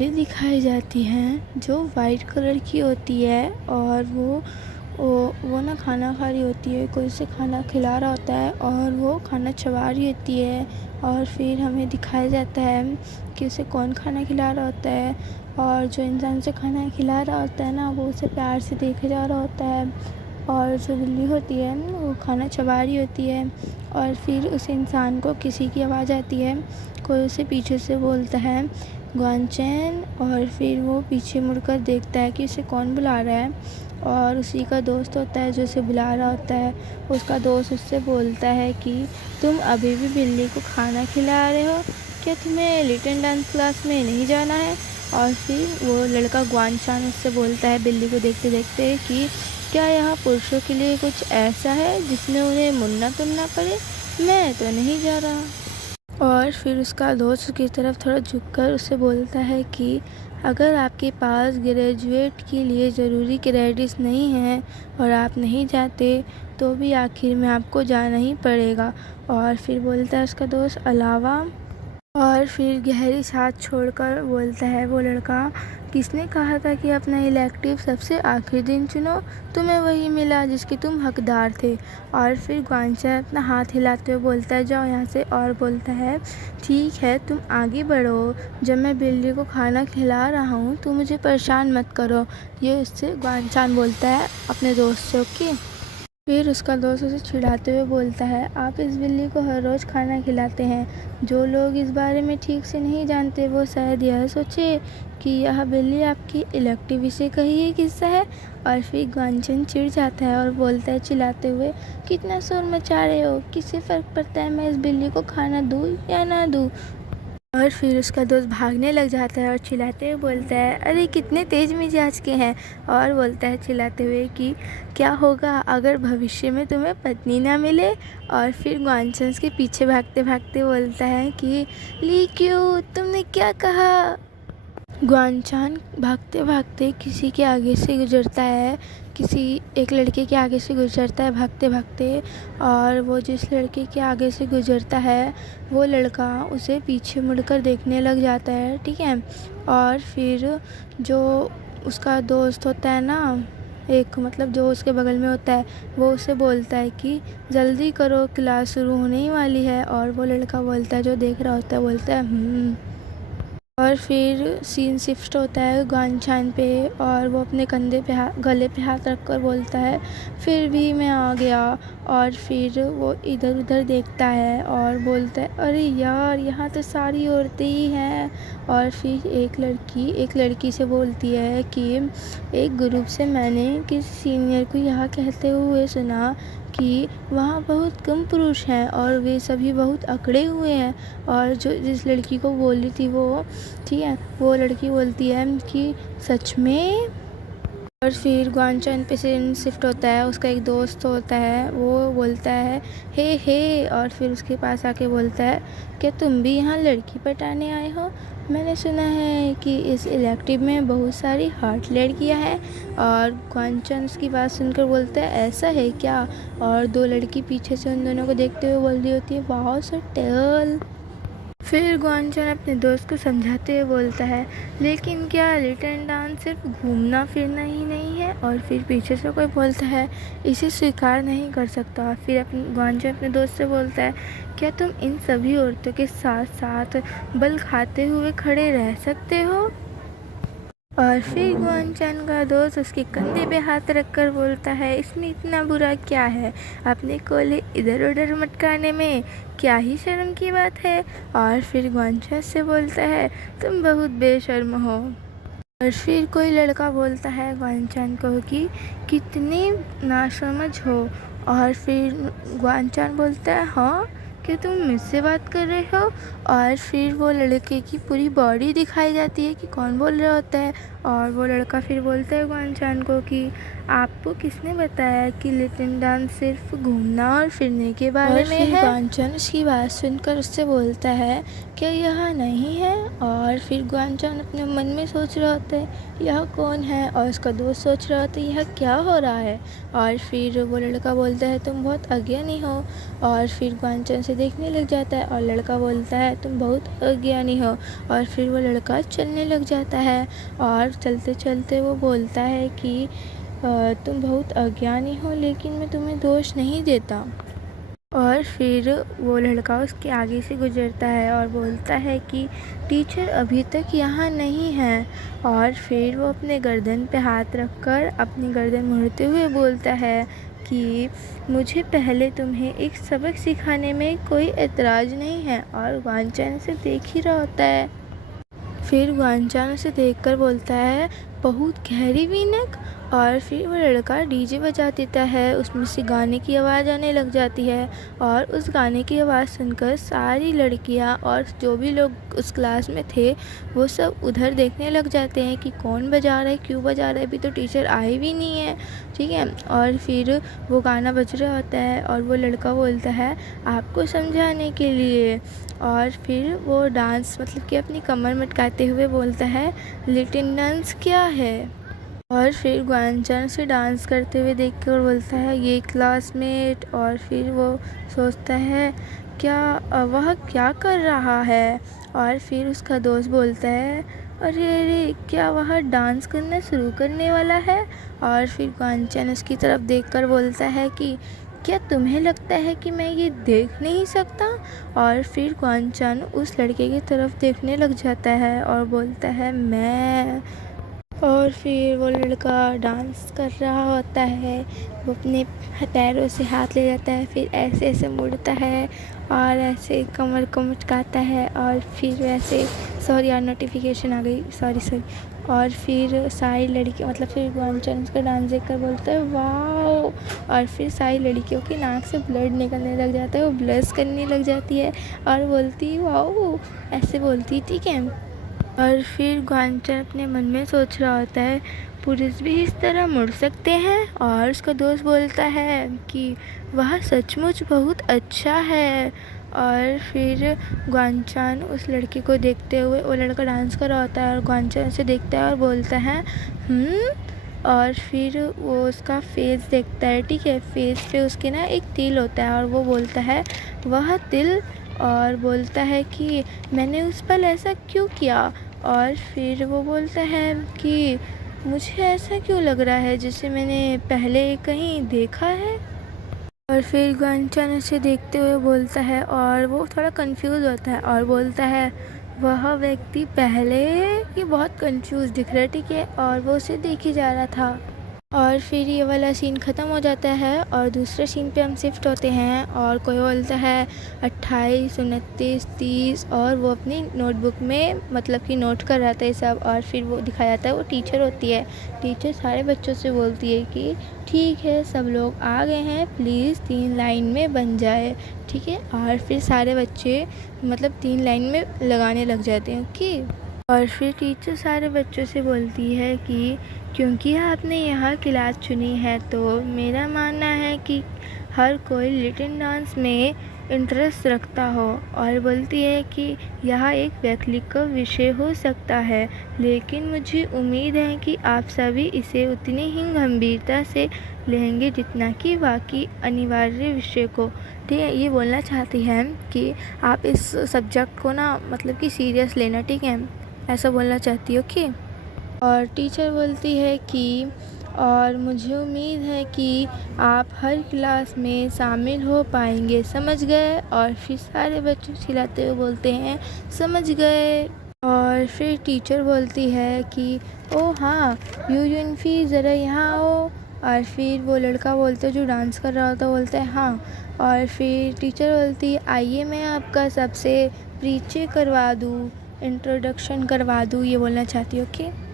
ये दिखाई जाती हैं जो वाइट कलर की होती है और वो ना खाना खा रही होती है। कोई उसे खाना खिला रहा होता है और वो खाना चबा रही होती है। और फिर हमें दिखाया जाता है कि उसे कौन खाना खिला रहा होता है। और जो इंसान उसे खाना खिला रहा होता है ना, वो उसे प्यार से देखे जा रहा होता है। और जो बिल्ली होती है वो खाना चबा रही होती है। और फिर उस इंसान को किसी की आवाज़ आती है। कोई उसे पीछे से बोलता है ग्वानचैन। और फिर वो पीछे मुड़कर देखता है कि उसे कौन बुला रहा है। और उसी का दोस्त होता है जो उसे बुला रहा होता है। उसका दोस्त उससे बोलता है कि तुम अभी भी बिल्ली को खाना खिला रहे हो, क्या तुम्हें लिटिल डांस क्लास में नहीं जाना है। और फिर वो लड़का ग्वानचान उससे बोलता है बिल्ली को देखते देखते कि क्या यहाँ पुरुषों के लिए कुछ ऐसा है जिसमें उन्हें मुड़ना तुड़ना पड़े, मैं तो नहीं जा रहा। और फिर उसका दोस्त उसकी तरफ थोड़ा झुककर उससे बोलता है कि अगर आपके पास ग्रेजुएट के लिए ज़रूरी क्रेडिट्स नहीं हैं और आप नहीं जाते तो भी आखिर में आपको जाना ही पड़ेगा। और फिर बोलता है उसका दोस्त अलावा। और फिर गहरी सांस छोड़कर बोलता है वो लड़का, किसने कहा था कि अपना इलेक्टिव सबसे आखिरी दिन चुनो, तुम्हें वही मिला जिसके तुम हकदार थे। और फिर ग्वानचा अपना हाथ हिलाते हुए बोलता है जाओ यहाँ से। और बोलता है ठीक है तुम आगे बढ़ो, जब मैं बिल्ली को खाना खिला रहा हूँ तो मुझे परेशान मत करो। ये उससे ग्वानचान बोलता है अपने दोस्त से। ओके। फिर उसका दोस्त उसे चिढ़ाते हुए बोलता है आप इस बिल्ली को हर रोज़ खाना खिलाते हैं। जो लोग इस बारे में ठीक से नहीं जानते वो शायद यह सोचे कि यह बिल्ली आपकी इलेक्टिव विषय का ही एक हिस्सा है। और फिर ग्वानचन चिढ़ जाता है और बोलता है चिल्लाते हुए, कितना शोर मचा रहे हो, किससे फ़र्क पड़ता है मैं इस बिल्ली को खाना दूँ या ना दूँ। और फिर उसका दोस्त भागने लग जाता है और चिल्लाते हुए बोलता है अरे कितने तेज़ मिजाज के हैं। और बोलता है चिल्लाते हुए कि क्या होगा अगर भविष्य में तुम्हें पत्नी ना मिले। और फिर ग्वानचंस के पीछे भागते भागते बोलता है कि ली क्यों, तुमने क्या कहा। ग्वानचान भागते भागते किसी के आगे से गुजरता है, किसी एक लड़के के आगे से गुजरता है भागते भागते। और वो जिस लड़के के आगे से गुजरता है वो लड़का उसे पीछे मुड़कर देखने लग जाता है, ठीक है। और फिर जो उसका दोस्त होता है ना, एक मतलब जो उसके बगल में होता है, वो उसे बोलता है कि जल्दी करो क्लास शुरू होने ही वाली है। और वो लड़का बोलता है जो देख रहा होता है, बोलता है। और फिर सीन शिफ्ट होता है ग्वानचान पे और वो अपने कंधे पे गले पे हाथ रख कर बोलता है फिर भी मैं आ गया। और फिर वो इधर उधर देखता है और बोलता है अरे यार यहाँ तो सारी औरतें ही हैं। और फिर एक लड़की से बोलती है कि एक ग्रुप से मैंने किसी सीनियर को यह कहते हुए सुना कि वहाँ बहुत कम पुरुष हैं और वे सभी बहुत अकड़े हुए हैं। और जो जिस लड़की को बोली थी वो, ठीक है, वो लड़की बोलती है कि सच में। और फिर ग्वानचान पे सीन शिफ्ट होता है, उसका एक दोस्त होता है वो बोलता है हे। और फिर उसके पास आके बोलता है क्या तुम भी यहाँ लड़की पटाने आए हो, मैंने सुना है कि इस इलेक्टिव में बहुत सारी हॉट लड़कियाँ हैं। और ग्वानचान उसकी बात सुनकर बोलता है ऐसा है क्या। और दो लड़की पीछे से उन दोनों को देखते हुए बोल रही होती है वाह सो टल। फिर ग्वानचान अपने दोस्त को समझाते हुए बोलता है लेकिन क्या लिटिल डांस सिर्फ घूमना फिरना ही नहीं है। और फिर पीछे से कोई बोलता है इसे स्वीकार नहीं कर सकता। फिर ग्वानचान अपने दोस्त से बोलता है क्या तुम इन सभी औरतों के साथ साथ बल खाते हुए खड़े रह सकते हो। और फिर ग्वानचान का दोस्त उसके कंधे पे हाथ रखकर बोलता है इसमें इतना बुरा क्या है, अपने कोले इधर उधर मटकाने में क्या ही शर्म की बात है। और फिर ग्वानचान से बोलता है तुम बहुत बेशर्म हो। और फिर कोई लड़का बोलता है ग्वानचान को कि कितनी नासमझ हो। और फिर ग्वानचान बोलता है हाँ क्या तुम मुझसे बात कर रहे हो। और फिर वो लड़के की पूरी बॉडी दिखाई जाती है कि कौन बोल रहा होता है। और वो लड़का फिर बोलता है ग्वानचान को कि आपको किसने बताया कि लिटिल डांस सिर्फ घूमना और फिरने के बारे में है। ग्वानचान उसकी बात सुनकर उससे बोलता है क्या यह नहीं है। और फिर ग्वानचान अपने मन में सोच रहा होता है यह कौन है, और उसका दोस्त सोच रहा होता है यह क्या हो रहा है। और फिर वो लड़का बोलता है तुम बहुत अज्ञानी हो। और फिर ग्वानचान से से देखने लग जाता है और लड़का बोलता है तुम बहुत अज्ञानी हो। और फिर वो लड़का चलने लग जाता है और चलते चलते वो बोलता है कि तुम बहुत अज्ञानी हो, लेकिन मैं तुम्हें दोष नहीं देता। और फिर वो लड़का उसके आगे से गुजरता है और बोलता है कि टीचर अभी तक यहाँ नहीं है। और फिर वो अपने गर्दन पे हाथ रखकर अपनी गर्दन मुड़ते हुए बोलता है कि मुझे पहले तुम्हें एक सबक सिखाने में कोई एतराज़ नहीं है। और वांचन से देख ही रहा होता है। फिर वांचन उसे देखकर बोलता है बहुत गहरी वीनक। और फिर वो लड़का डीजे बजा देता है, उसमें से गाने की आवाज़ आने लग जाती है। और उस गाने की आवाज़ सुनकर सारी लड़कियां और जो भी लोग उस क्लास में थे वो सब उधर देखने लग जाते हैं कि कौन बजा रहा है, क्यों बजा रहा है, अभी तो टीचर आए भी नहीं है, ठीक है। और फिर वो गाना बज रहा होता है और वो लड़का बोलता है आपको समझाने के लिए। और फिर वो डांस मतलब कि अपनी कमर मटकाते हुए बोलता है लिटिल डांस क्या है। और फिर ग्वानचन से डांस करते हुए देख कर बोलता है ये क्लासमेट। और फिर वो सोचता है क्या वह क्या कर रहा है। और फिर उसका दोस्त बोलता है अरे अरे क्या वह डांस करना शुरू करने वाला है। और फिर ग्वानचन उसकी तरफ देखकर बोलता है कि क्या तुम्हें लगता है कि मैं ये देख नहीं सकता। और फिर ग्वानचन उस लड़के की तरफ देखने लग जाता है और बोलता है मैं। और फिर वो लड़का डांस कर रहा होता है, वो अपने पैरों से हाथ ले जाता है, फिर ऐसे ऐसे मुड़ता है और ऐसे कमर को मटकाता है। और फिर वैसे सॉरी यार नोटिफिकेशन आ गई, सॉरी। और फिर सारी लड़की मतलब फिर ग्वानचन उसका डांस देख कर बोलता है वाह। और फिर सारी लड़कियों की नाक से ब्लड निकलने लग जाता है, वो ब्लश करने लग जाती है और बोलती वाह, ऐसे बोलती, ठीक है। और फिर ग्वानचन अपने मन में सोच रहा होता है पुरुष भी इस तरह मुड़ सकते हैं। और उसका दोस्त बोलता है कि वह सचमुच बहुत अच्छा है। और फिर ग्वानचन उस लड़के को देखते हुए, वो लड़का डांस कर रहा होता है और ग्वानचन उसे देखता है और बोलता है और फिर वो उसका फेस देखता है, ठीक है। फेस पे उसके ना एक तिल होता है और वो बोलता है वह तिल। और बोलता है कि मैंने उस पर ऐसा क्यों किया। और फिर वो बोलता है कि मुझे ऐसा क्यों लग रहा है जैसे मैंने पहले कहीं देखा है। और फिर ग्वानचन उसे देखते हुए बोलता है और वो थोड़ा कंफ्यूज होता है और बोलता है वह व्यक्ति पहले ही बहुत कंफ्यूज दिख रहा है, ठीक है। और वो उसे देखे जा रहा था। और फिर ये वाला सीन ख़त्म हो जाता है और दूसरे सीन पे हम शिफ्ट होते हैं और कोई बोलता है 28, 29, 30 और वो अपनी नोटबुक में मतलब कि नोट कर रहा था ये सब। और फिर वो दिखाया जाता है वो टीचर होती है। टीचर सारे बच्चों से बोलती है कि ठीक है सब लोग आ गए हैं, प्लीज़ 3 लाइन में बन जाए, ठीक है। और फिर सारे बच्चे मतलब 3 लाइन में लगाने लग जाते हैं, ओके। और फिर टीचर सारे बच्चों से बोलती है कि क्योंकि आपने यहाँ क्लास चुनी है तो मेरा मानना है कि हर कोई लिटिल डांस में इंटरेस्ट रखता हो। और बोलती है कि यह एक वैकल्पिक विषय हो सकता है, लेकिन मुझे उम्मीद है कि आप सभी इसे उतनी ही गंभीरता से लेंगे जितना कि बाकी अनिवार्य विषय को, ठीक है। ये बोलना चाहती है कि आप इस सब्जेक्ट को ना मतलब कि सीरियस लेना, ठीक है, ऐसा बोलना चाहती हो कि। और टीचर बोलती है कि और मुझे उम्मीद है कि आप हर क्लास में शामिल हो पाएंगे, समझ गए। और फिर सारे बच्चे चिल्लाते हुए बोलते हैं समझ गए। और फिर टीचर बोलती है कि ओ हाँ यूनिफी ज़रा यहाँ आओ। और फिर वो लड़का बोलता है जो डांस कर रहा होता बोलता है हाँ। और फिर टीचर बोलती है आइए मैं आपका सबसे परिचय करवा दूँ, इंट्रोडक्शन करवा दूँ, ये बोलना चाहती हूँ, ओके।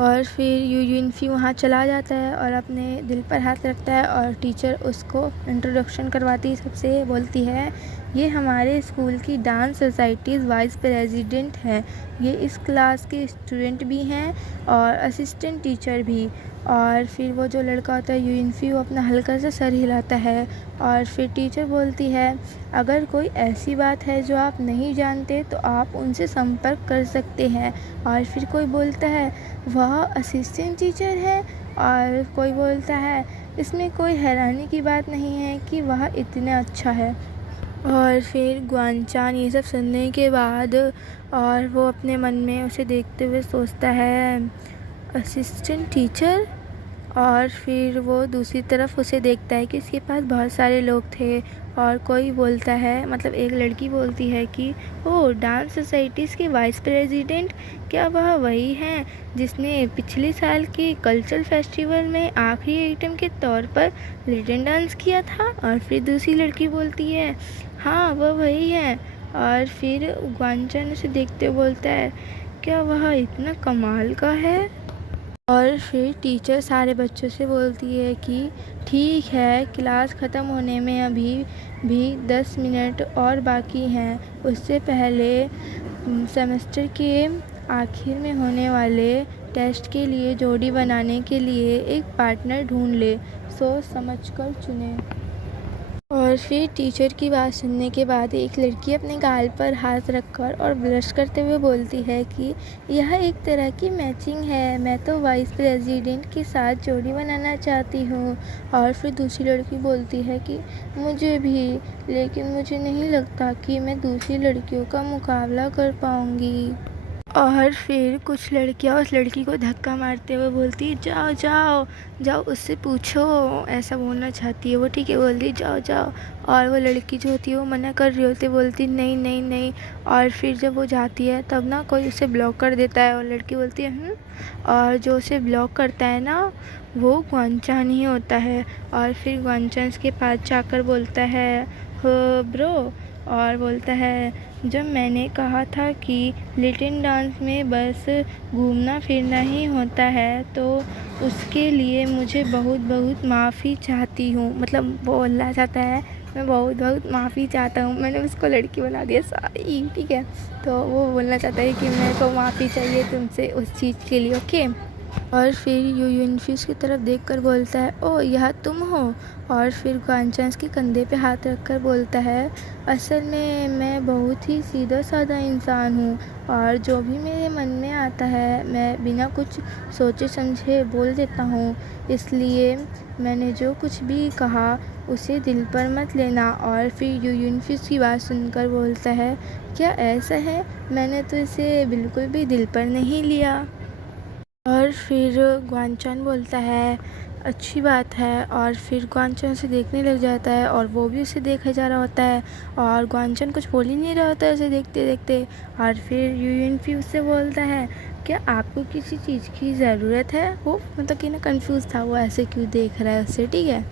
और फिर यूनिफी वहाँ चला जाता है और अपने दिल पर हाथ रखता है और टीचर उसको इंट्रोडक्शन करवाती सबसे, बोलती है ये हमारे स्कूल की डांस सोसाइटीज़ वाइस प्रेसिडेंट हैं, ये इस क्लास के स्टूडेंट भी हैं और असिस्टेंट टीचर भी। और फिर वो जो लड़का होता है यूनिफी वो अपना हल्का सा सर हिलाता है। और फिर टीचर बोलती है अगर कोई ऐसी बात है जो आप नहीं जानते तो आप उनसे संपर्क कर सकते हैं। और फिर कोई बोलता है वह असिस्टेंट टीचर है। और कोई बोलता है इसमें कोई हैरानी की बात नहीं है कि वह इतना अच्छा है। और फिर ग्वानचान ये सब सुनने के बाद और वो अपने मन में उसे देखते हुए सोचता है, असिस्टेंट टीचर। और फिर वो दूसरी तरफ उसे देखता है कि उसके पास बहुत सारे लोग थे और कोई बोलता है, मतलब एक लड़की बोलती है कि ओह, डांस सोसाइटीज़ के वाइस प्रेसिडेंट, क्या वह वही हैं जिसने पिछले साल के कल्चरल फेस्टिवल में आखिरी आइटम के तौर पर लिटिल डांस किया था? और फिर दूसरी लड़की बोलती है, हाँ वह वही है। और फिर ग्वानचान उसे देखते हुए बोलता है, क्या वह इतना कमाल का है? और फिर टीचर सारे बच्चों से बोलती है कि ठीक है, क्लास ख़त्म होने में अभी भी 10 मिनट और बाकी हैं। उससे पहले सेमेस्टर के आखिर में होने वाले टेस्ट के लिए जोड़ी बनाने के लिए एक पार्टनर ढूंढ ले, सोच समझ कर चुने। और फिर टीचर की बात सुनने के बाद एक लड़की अपने गाल पर हाथ रखकर और ब्लश करते हुए बोलती है कि यह एक तरह की मैचिंग है, मैं तो वाइस प्रेसिडेंट के साथ जोड़ी बनाना चाहती हूँ। और फिर दूसरी लड़की बोलती है कि मुझे भी, लेकिन मुझे नहीं लगता कि मैं दूसरी लड़कियों का मुकाबला कर पाऊँगी। और फिर कुछ लड़कियां उस लड़की को धक्का मारते हुए बोलती, जाओ जाओ जाओ उससे पूछो, ऐसा बोलना चाहती है वो, ठीक है, बोलती जाओ जाओ। और वो लड़की जो होती है वो मना कर रही होती है, बोलती नहीं नहीं नहीं। और फिर जब वो जाती है तब ना कोई उसे ब्लॉक कर देता है और लड़की बोलती है और जो उसे ब्लॉक करता है ना वो ग्वानचान ही होता है। और फिर ग्वानचान उसके पास जाकर बोलता है, हो ब्रो। और बोलता है, जब मैंने कहा था कि लिटिल डांस में बस घूमना फिरना ही होता है तो उसके लिए मुझे बहुत बहुत माफ़ी चाहती हूँ, मतलब वो बोलना चाहता है मैं बहुत बहुत माफ़ी चाहता हूँ, मैंने उसको लड़की बना दिया सॉरी, ठीक है। तो वो बोलना चाहता है कि मेरे को माफ़ी चाहिए तुमसे उस चीज़ के लिए, ओके। और फिर यूनफी उसकी तरफ देखकर बोलता है, ओ यह तुम हो? और फिर ग्वानचान उसके कंधे पे हाथ रखकर बोलता है, असल में मैं बहुत ही सीधा साधा इंसान हूँ और जो भी मेरे मन में आता है मैं बिना कुछ सोचे समझे बोल देता हूँ, इसलिए मैंने जो कुछ भी कहा उसे दिल पर मत लेना। और फिर यूनफी उसकी बात सुनकर बोलता है, क्या ऐसा है? मैंने तो इसे बिल्कुल भी दिल पर नहीं लिया। और फिर ग्वानचान बोलता है, अच्छी बात है। और फिर ग्वानचान उसे देखने लग जाता है और वो भी उसे देखा जा रहा होता है और ग्वानचान कुछ बोल ही नहीं रहा होता है उसे देखते देखते। और फिर यूनफी उससे बोलता है, क्या आपको किसी चीज़ की ज़रूरत है? वो मतलब कि ना कंफ्यूज था, वो ऐसे क्यों देख रहा है उससे, ठीक है।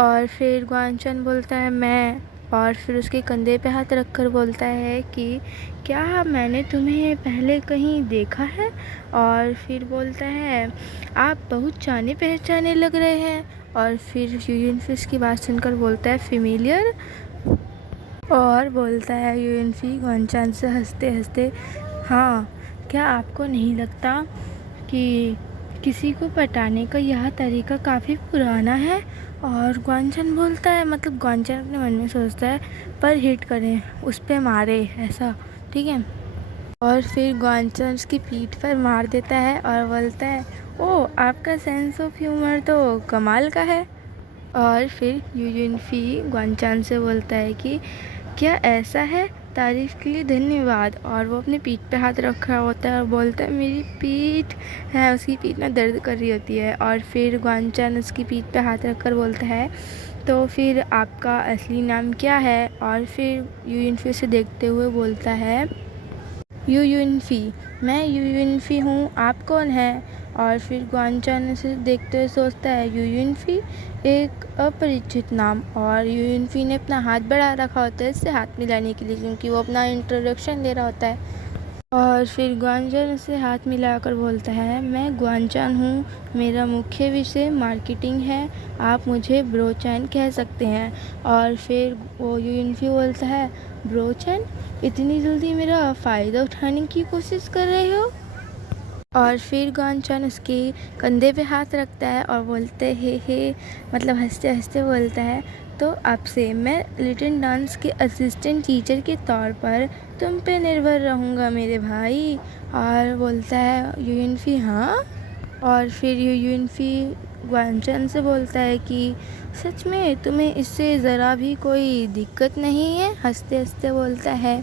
और फिर ग्वानचान बोलता है, मैं। और फिर उसके कंधे पे हाथ रखकर बोलता है कि क्या मैंने तुम्हें पहले कहीं देखा है? और फिर बोलता है, आप बहुत जाने पहचाने लग रहे हैं। और फिर यूनफी की बात सुनकर बोलता है, फेमिलियर। और बोलता है यूनफी ग्वानचान से हंसते हंसते, हाँ, क्या आपको नहीं लगता कि किसी को पटाने का यह तरीका काफ़ी पुराना है? और ग्वानचान बोलता है, मतलब ग्वानचान अपने मन में सोचता है, पर हिट करें, उस पे मारे, ऐसा, ठीक है। और फिर ग्वानचान उसकी पीठ पर मार देता है और बोलता है, ओ आपका सेंस ऑफ ह्यूमर तो कमाल का है। और फिर यूनफी ग्वानचान से बोलता है कि क्या ऐसा है? तारीफ़ के लिए धन्यवाद। और वो अपनी पीठ पे हाथ रखा होता है और बोलता है, मेरी पीठ है, उसकी पीठ ना दर्द कर रही होती है। और फिर ग्वानचान उसकी पीठ पे हाथ रखकर बोलता है, तो फिर आपका असली नाम क्या है? और फिर यूनफी से देखते हुए बोलता है, यूनफी, मैं यूनफी हूँ, आप कौन हैं? और फिर ग्वानचान उसे देखते हुए सोचता है, यूनफी, एक अपरिचित नाम। और यूनफी ने अपना हाथ बढ़ा रखा होता है इससे हाथ मिलाने के लिए, क्योंकि वो अपना इंट्रोडक्शन दे रहा होता है। और फिर ग्वानचान उससे हाथ मिलाकर बोलता है, मैं ग्वानचान हूँ, मेरा मुख्य विषय मार्केटिंग है, आप मुझे ब्रोचैन कह सकते हैं। और फिर वो यूनफी बोलता है, ब्रोचैन, इतनी जल्दी मेरा फ़ायदा उठाने की कोशिश कर रहे हो? और फिर ग्वानचान उसके कंधे पे हाथ रखता है और बोलते हे, मतलब हंसते हंसते बोलता है, तो अब से मैं लिटिल डांस के असिस्टेंट टीचर के तौर पर तुम पे निर्भर रहूँगा मेरे भाई। और बोलता है यूनफी, हाँ। और फिर यूनफी ग्वानचन से बोलता है कि सच में तुम्हें इससे ज़रा भी कोई दिक्कत नहीं है, हंसते हंसते बोलता है।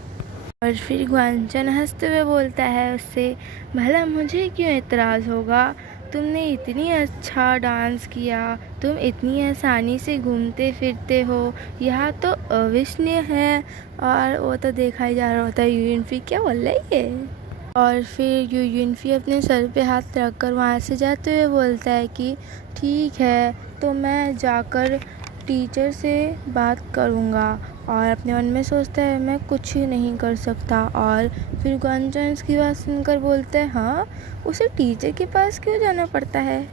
और फिर ग्वानचन हंसते हुए बोलता है उससे, भला मुझे क्यों एतराज़ होगा, तुमने इतनी अच्छा डांस किया, तुम इतनी आसानी से घूमते फिरते हो, यह तो अविश्वसनीय है। और वो तो देखा ही जा रहा होता है यूयनफी क्या बोल रही है। और फिर यूयनफी अपने सर पे हाथ रखकर वहाँ से जाते हुए बोलता है कि ठीक है, तो मैं जाकर टीचर से बात करूँगा। और अपने मन में सोचता है मैं कुछ ही नहीं कर सकता। और फिर ग्वानचन इसकी बात सुनकर बोलता है, हाँ, उसे टीचर के पास क्यों जाना पड़ता है।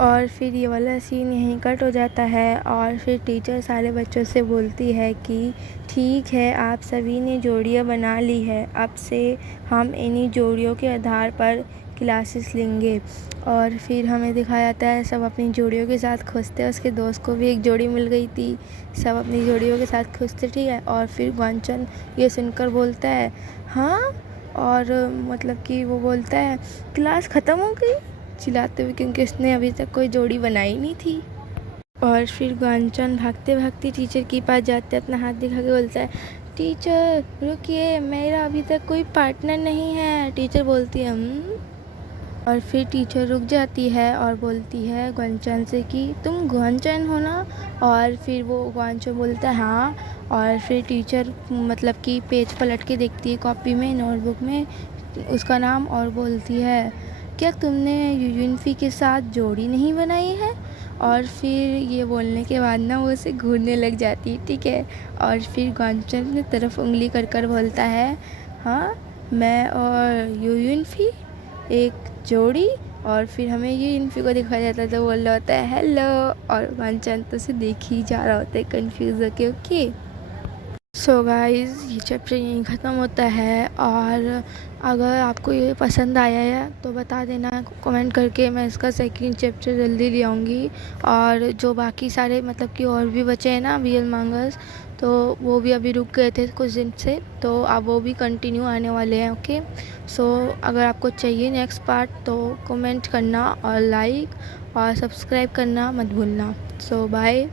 और फिर ये वाला सीन यहीं कट हो जाता है। और फिर टीचर सारे बच्चों से बोलती है कि ठीक है, आप सभी ने जोड़ियाँ बना ली है, अब से हम इन्हीं जोड़ियों के आधार पर क्लासेस लेंगे। और फिर हमें दिखाया जाता है सब अपनी जोड़ियों के साथ खुश थे, उसके दोस्त को भी एक जोड़ी मिल गई थी, सब अपनी जोड़ियों के साथ खुश थे, ठीक है। और फिर ग्वानचन ये सुनकर बोलता है, हाँ, और मतलब कि वो बोलता है क्लास ख़त्म हो गई, चिल्लाते हुए, क्योंकि उसने अभी तक कोई जोड़ी बनाई नहीं थी। और फिर ग्वानचन भागते भागते टीचर के पास जाते अपना हाथ दिखा के बोलता है, टीचर रुकिए, मेरा अभी तक कोई पार्टनर नहीं है। टीचर बोलती है और फिर टीचर रुक जाती है और बोलती है ग्वानचन से कि तुम ग्वानचन हो ना। और फिर वो ग्वानचन बोलता है हाँ। और फिर टीचर मतलब कि पेज पलट के देखती है कॉपी में, नोटबुक में उसका नाम, और बोलती है क्या तुमने यूयनफी के साथ जोड़ी नहीं बनाई है। और फिर ये बोलने के बाद ना वो उसे घूरने लग जाती है, ठीक है। और फिर ग्वानचन अपनी तरफ उंगली कर कर बोलता है, हाँ, मैं और यूयनफी एक जोड़ी। और फिर हमें यूयनफी को दिखाया जाता है तो बोल रहा होता है हेलो, और ग्वानचन तो उसे देख ही जा रहा होता है कंफ्यूज होके। ओके, सो गाइस, ये चैप्टर यहीं ख़त्म होता है। और अगर आपको ये पसंद आया है तो बता देना कमेंट करके, मैं इसका सेकंड चैप्टर जल्दी ले आऊँगी। और जो बाकी सारे मतलब कि और भी बचे हैं ना वीएल मांगर्स, तो वो भी अभी रुक गए थे कुछ दिन से, तो अब वो भी कंटिन्यू आने वाले हैं। ओके, सो अगर आपको चाहिए नेक्स्ट पार्ट तो कमेंट करना और लाइक और सब्सक्राइब करना मत भूलना। सो बाय।